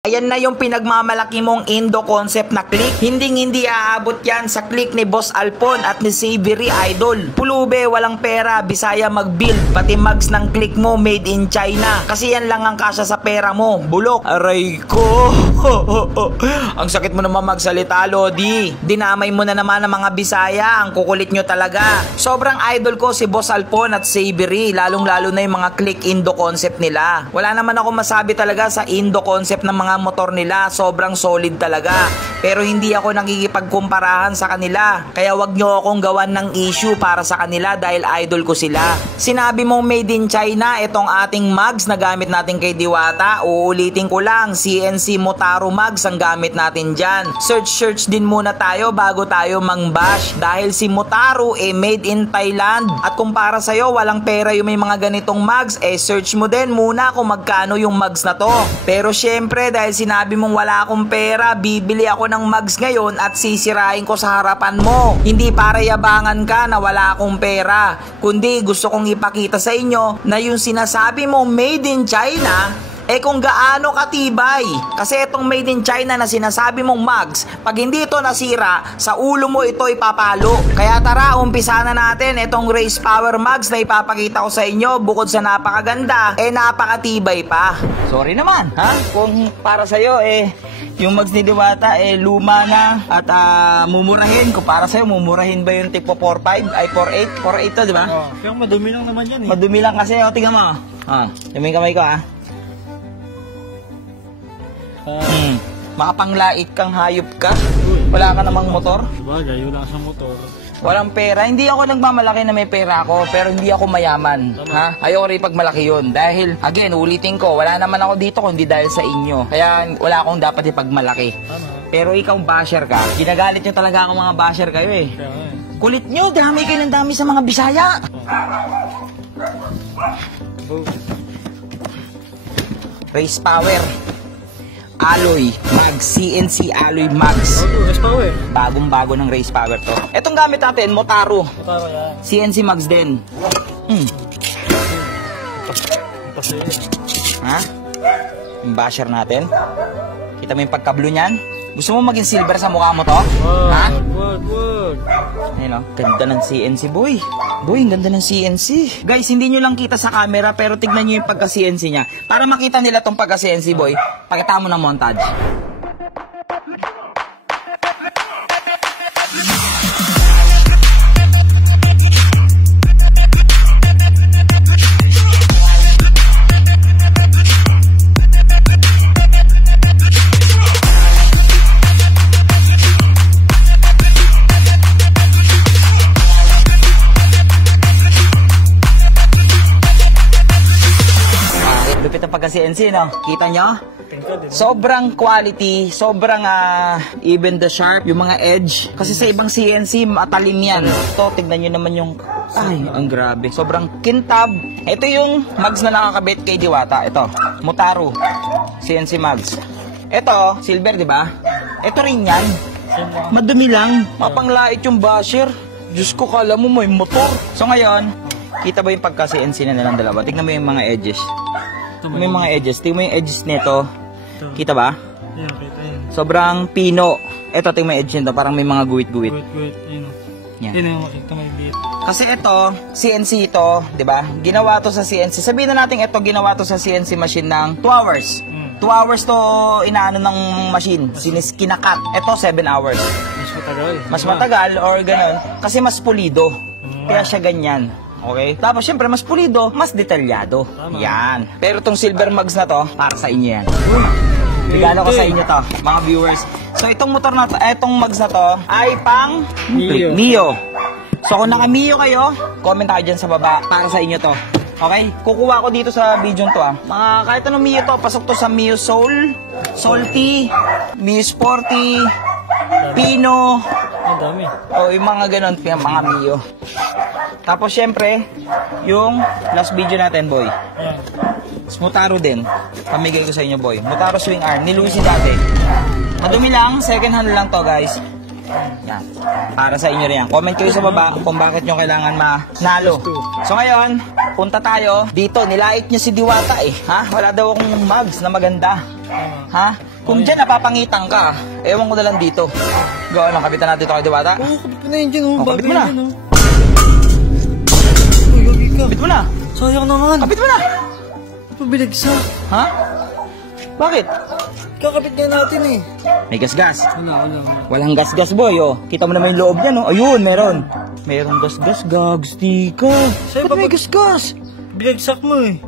Ayan na yung pinagmamalaki mong Indo concept na click. Hindi aabot yan sa click ni Boss Alpon at ni Savory Idol. Pulube, walang pera, Bisaya mag-build. Pati mags ng click mo made in China. Kasi yan lang ang kasya sa pera mo. Bulok. Aray ko. Ang sakit mo naman magsalita, Lodi. Dinamay mo na naman ang mga Bisaya. Ang kukulit nyo talaga. Sobrang idol ko si Boss Alpon at Savory. Lalong-lalo na yung mga click Indo concept nila. Wala naman ako masabi talaga sa Indo concept ng mga motor nila, sobrang solid talaga. Pero hindi ako nakikipagkumparahan sa kanila. Kaya wag nyo akong gawan ng issue para sa kanila dahil idol ko sila. Sinabi mong made in China, itong ating mags na gamit natin kay Diwata. Uulitin ko lang, CNC Motaro mags ang gamit natin dyan. Search din muna tayo bago tayo mang-bash. Dahil si Motaro made in Thailand. At kung para sa'yo walang pera yung may mga ganitong mags, search mo din muna kung magkano yung mags na to. Pero syempre, dahil sinabi mong wala akong pera, bibili ako ng mags ngayon at sisirain ko sa harapan mo. Hindi para yabangan ka na wala akong pera, kundi gusto kong ipakita sa inyo na yung sinasabi mong made in China, kung gaano katibay. Kasi itong made in China na sinasabi mong mags, pag hindi ito nasira, sa ulo mo ito ipapalo. Kaya tara, umpisa na natin itong race power mags na ipapakita ko sa inyo. Bukod sa napakaganda, napakatibay pa. Sorry naman, ha? Kung para sa'yo, yung mags ni Diwata, luma na at mumurahin. Kung para sa'yo, mumurahin ba yung tipo 4.5? Ay, 4.8? 4.8 to, di ba? Oo, pero madumi lang naman yan Madumi lang kasi, tingnan mo. Yung kamay ko, makapanglait kang hayop ka. Wala ka namang motor. Sabagay, wala sa motor. Walang pera. Hindi ako nagmamalaki na may pera ako, pero hindi ako mayaman. Ha? Ayoko rin pagmalaki yun. Dahil, again, ulitin ko, wala naman ako dito kundi dahil sa inyo. Kaya wala akong dapat ipagmalaki. Pero ikaw basher ka. Ginagalit nyo talaga ako mga basher kayo Kulit nyo, dami kayo ng dami sa mga Bisaya. Race power. Alloy mags, CNC alloy mags. Race power. Bagong-bago ng race power to. Etong gamit natin, Motaro. Motaro yan. CNC mags din. Ha? Yung basher natin. Kita mo yung pagkablo niyan? Gusto mo maging silver sa mukha mo to? Ha? Wag. Ayun ganda ng CNC boy. Boy, ang ganda ng CNC. Guys, hindi nyo lang kita sa camera pero tignan nyo yung pagka-CNC niya. Para makita nila tong pagka-CNC boy, pakita mo ng montage. Lupit ang pagka-CNC, no? Kita nyo? Sobrang quality, sobrang even the sharp, yung mga edge. Kasi sa ibang CNC, matalim yan. Ito, tignan nyo naman yung... Ay, ang grabe. Sobrang kintab. Ito yung mags na nakakabit kay Diwata. Ito, Motaro. CNC mags. Ito, silver, di ba? Ito rin yan. Madumi lang. Mapanglait yung basher. Diyos ko, kala mo may motor. So ngayon, kita ba yung pagka-CNC na nilang dalawa? Tignan mo yung mga edges. May mga edges. Tingnan mo yung edges nito. Kita ba? Yeah, kita yun. Sobrang pino. Ito, tingnan mo yung edge nito. Parang may mga guwit-guwit. Guwit, yun. Yan. Yun yung makita may bit. Kasi ito, CNC ito, di ba? Ginawa to sa CNC. Sabihin na natin ito, ginawa to sa CNC machine ng 2 hours. 2 hours to inaano ng machine. Kinakat. Ito, 7 hours. Mas matagal. Mas matagal or ganun. Kasi mas pulido. Kaya siya ganyan. Okay? Tapos syempre mas pulido, mas detalyado. Tama. Yan. Pero tong silver mugs na to, para sa inyo yan. Regalo ko sa inyo to, mga viewers. So itong motor na to, itong mugs na to ay pang Mio. So kung naka Mio kayo, comment kayo dyan sa baba para sa inyo to. Okay? Kukuha ko dito sa video to Mga kahit anong Mio to, pasok to sa Mio Soul, Salty, Mio Sporty, Pino. Ang dami. O yung mga ganun, mga Mio. Tapos syempre, yung last video natin, boy. Ayan. Motaro din. Pamigay ko sa inyo, boy. Motaro swing arm. Ni Lucy dati. Madumi lang. Second hand lang to, guys. Yan. Para sa inyo rin yan. Comment kayo sa baba kung bakit nyo kailangan manalo. So ngayon, punta tayo dito. Nilait nyo si Diwata Ha? Wala daw akong mugs na maganda. Ha? Kung dyan napapangitan ka, ewan ko na lang dito. Gawin lang, kapitan natin ito kay Diwata. Oo, kapit mo na yun dyan, oh. Oh, kapit Bagay mo na. yan, oh. Uy, gagi ka. Kapit mo na! Sayang naman. Kapit mo na! Pabilagsak. Ha? Bakit? Kakapit nga natin eh. May gasgas. Wala. Walang gasgas boy, oh. Kita mo naman yung loob niya, no? Ayun, meron. Merong gasgas, gags, di ka. Sa'yo, Ba't may gasgas? Binagsak mo eh.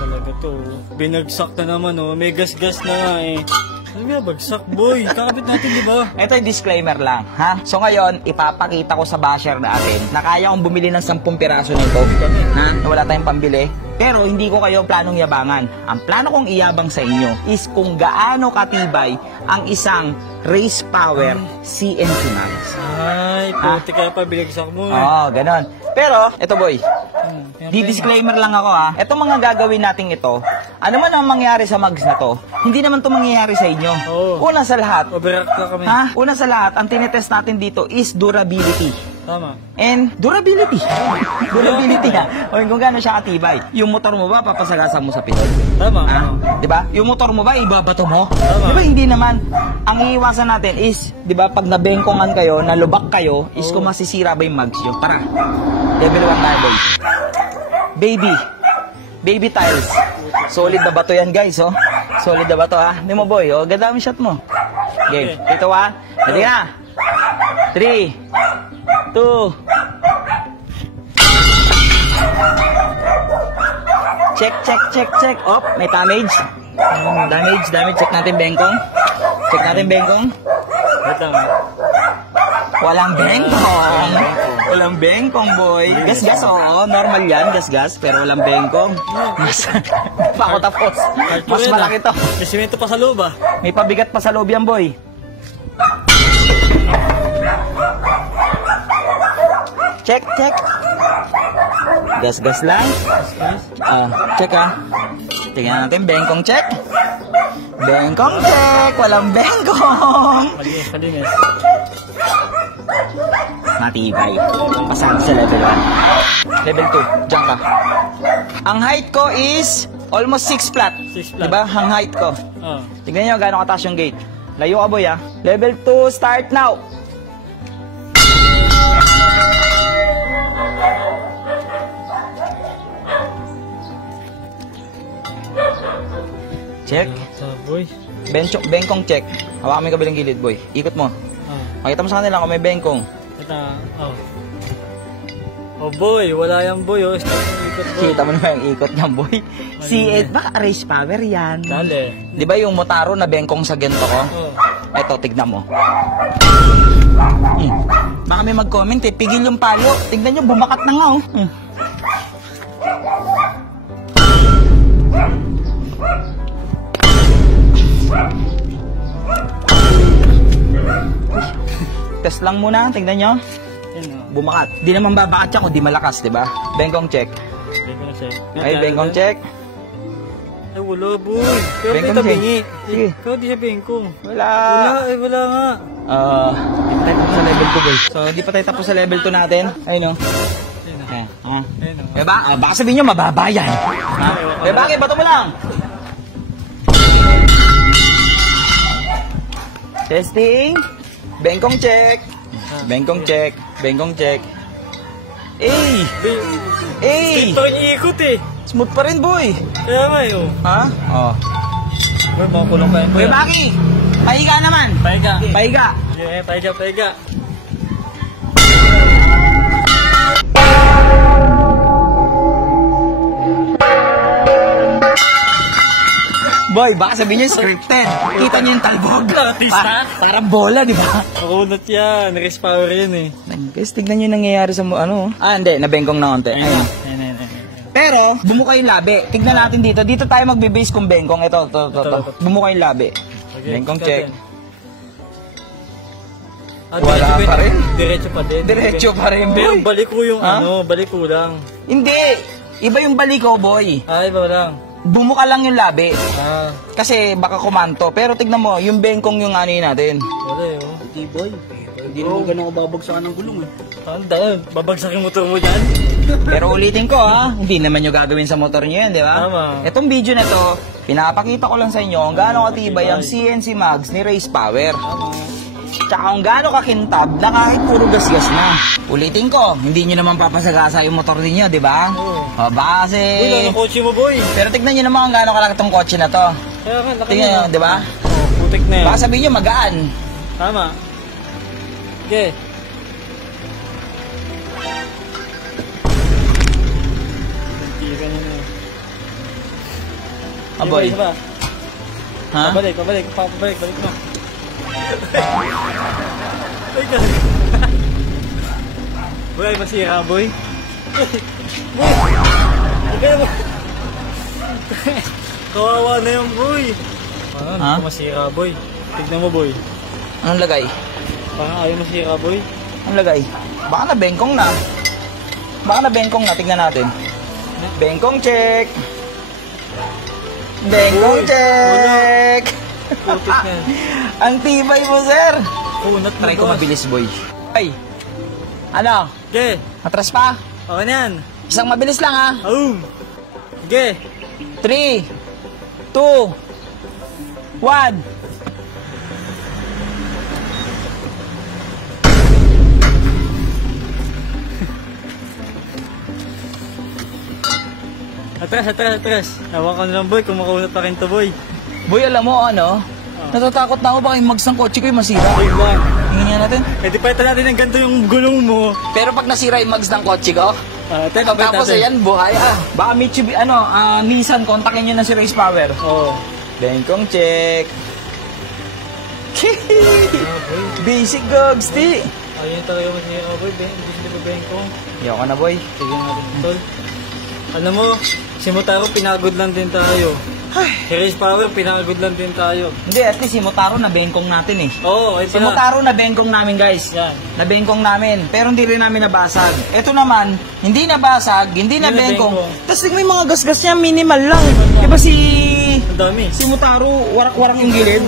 Talaga to. Binagsak na naman oh. May gas-gas na nga eh. Ano nga bagsak boy? Kakapit natin di ba? Ito yung disclaimer lang, ha? So ngayon, ipapakita ko sa basher natin na kaya kong bumili ng 10 piraso nito. Ha? Wala tayong pambili. Pero hindi ko kayo planong yabangan. Ang plano kong iyabang sa inyo is kung gaano katibay ang isang race power CNC Mags. Ay, puti ka pa binagsak mo eh. Oo, ganon. Pero, ito boy, di-disclaimer lang ako ha. Ito mga gagawin natin ito, ano man ang mangyari sa mags na to, hindi naman to mangyayari sa inyo. Oo. Una sa lahat, Overreact ka kami. ha? Una sa lahat, ang tinetest natin dito is durability. Tama. And durability. Durability ha. O kung gaano siya katibay. Yung motor mo ba, papasagasan mo sa pitol? Tama. Ha? Di ba? Yung motor mo ba, ibabato mo? Tama. Di ba hindi naman? Ang iiwasan natin is, di ba, pag nabengkongan kayo, nalubak kayo, is kung masisira ba yung mags yun. Tara. Level 1 tayo, boy. Baby tiles. Solid na bato yan, guys, oh. Solid na bato, ha. Hindi mo, boy, oh. Ganda ang shot mo. Game. Ito, ha. Ready na. 3, 2, check. Op, may damage. Damage. Check natin bengkong. Wait lang. Walang bengkong. Boy. Gas, oo. Normal yan, gas. Pero walang bengkong. Mas, pa ako tapos. Mas malaki to. May simento pa sa loob ah. May pabigat pa sa loob yan, boy. Check. Gas lang. Check ha. Tingnan natin, bengkong check. Walang bengkong. Malinis. Matibay. Pasado sa level 1. Level 2, diyan ka. Ang height ko is almost 6 flat. 6 flat. Diba? Ang height ko. Oh. Tignan nyo gaano kataas yung gate. Layo ka, boy, ha. Level 2, start now. Check. Boy. Bengkong check. Hawakan mo yung kabilang gilid, boy. Ikot mo. Makita mo sa kanila kung may bengkong. Ito. Oh boy, wala yan boy. Oh, stop yung ikot boy. Kita mo naman yung ikot niyan, boy. Baka race power yan. Dali. Di ba yung Motaro na bengkong sa gento ko? Oh. Eto, tignan mo. Baka may mag-comment eh. Pigil yung palo. Tignan nyo, bumakat na nga, oh. Test lang muna, tignan nyo. Bumakat. Di naman babakat siya kung di malakas, di ba? Bengkong check. Bengkong check. Ay, bengkong check. Ay, wala boy. Pero Bengkong dito check. bingi. Sige. Pero di siya bengkong. Wala. Wala nga. Di pa tayo tapos sa level 2, boy. So, di pa tayo tapos sa level 2 natin. Ayun, oh. Ayun oh. Diba? Baka sabihin nyo, mababa yan. Ha? Bakit? Bato mo lang. Testing. Bengkong check. Dito yung ikot eh. Smooth pa rin, boy. Kaya nga yun. Ha? Oh. Boy, makakulong pa yun. Boy, Baki. Pahiga naman. Pahiga. Yeah, pahiga. Boy, baka sabihin nyo scripted. Kita nyo yung talbog. Artista? Parang bola, di ba? Makunat yan. Race power yan eh. Guys, tignan nyo yung nangyayari sa ano. Hindi. Nabengkong na konti. Ayun. Pero, bumuka yung labi. Tignan natin dito. Dito tayo magbe-base kung bengkong. Ito. Bumuka yung labi. Bengkong check. Wala pa rin. Diretso pa rin. boy. Pero baliko yung baliko lang. Hindi. Iba yung baliko, boy. Ay, iba lang. Bumuka lang yung labi. Kasi baka kumanto. Pero tignan mo, yung bengkong yung ano natin. Wala yun. Hindi naman ganun ako babagsakan ng gulong eh. Tanda yun, babagsak yung motor mo dyan. Pero ulitin ko ha, hindi naman nyo gagawin sa motor nyo yan, di ba? Tama. Itong video na to, pinapakita ko lang sa inyo kung gaano katibay ang CNC mags ni Race Power. Tama. Tsaka kung gaano kakintab na kahit puro gasgas na. Ulitin ko, hindi nyo naman papasagasa yung motor ninyo, di ba? Oo. O baka kasi... Uy, lang ang kotse mo, boy. Pero tignan nyo naman kung gaano kalaki tong kotse na to. Kaya ka, laki Tingnan nyo, di ba? Oh, putik na yan. Baka sabihin nyo magaan. Tama. Okay. Tira nyo na. Aboy. Isa pa. Ha? Pabalik, balik mo. Ay, ka. Boy, ay masira, boy. Boy! Ikaw mo. Kawawa na yung boy. Parang Ha? hindi masira, boy. Tignan mo, boy. Anong lagay? Parang ayaw masira, boy. Anong lagay? Baka na bengkong na. Tignan natin. Bengkong check! Bengkong Uy, check! Putik na yan. Ang tibay mo, sir! Kunat mo, Try ko boss. mabilis, boy. Ay! Ano? Okay. Atras pa? Okay na yan. Isang mabilis lang, ha? Boom! Okay. 3, 2, 1. Atras. Hawakan lang, boy. Kung makaunat pa rin to, boy. Boy, alam mo, ano? Natatakot na ako baka yung mags ng kotse ko yung masira. Boy, lang. Tingnan nga natin. Eh, di pa natin ng ganito yung gulong mo. Pero pag nasira yung mags ng kotse ko, tapos natin. ayan, buhay baka Mitsubishi, Nissan, kontakin nyo na si Race Power. Oo. Bengkong check. Basic gogs, di. Ayun talaga masira, boy. Hindi sila babengkong. Ayoko na, boy. Sige nga rin, tol. Alam mo, si Motaro pinagod lang din tayo. Si Race Power pinagod lang din tayo. Hindi, at least si Motaro na bengkong natin eh. Oo, ito Si na. Motaro na bengkong namin, guys. Yan. Nabengkong namin, pero hindi rin namin nabasag. Ito naman, hindi nabasag, hindi na bengkong. nabengkong. Tapos may mga gasgas niya, minimal lang. Diba Ang dami. si Motaro, warak-warak yung gilid.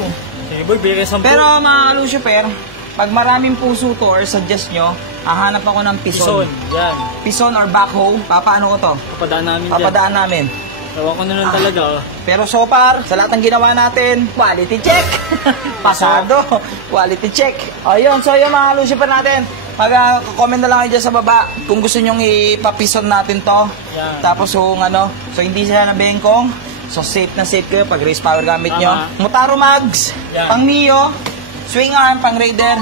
Sige, boy, bigay 10. Pero mga Lucifer, pag maraming puso to or suggest nyo, hahanap ako ng Pison. pison. Yan. Pison or backhoe, papaano ko to? Papadaan namin dyan. Papadaan namin. Tawa ko na lang talaga, oh. Pero so far, sa lahat ng ginawa natin, quality check! Pasado! Quality check! Ayun, so yung mga Lucifer natin, mag-comment na lang kayo dyan sa baba kung gusto nyong ipapison natin to. Yan. Tapos kung so hindi sila na bengkong, so safe na safe kayo pag Race Power gamit nyo. Tama. Motaro mags, Yan. pang Mio, swing arm, pang Raider,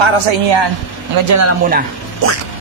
para sa inyo yan. Hanggang dyan na lang muna.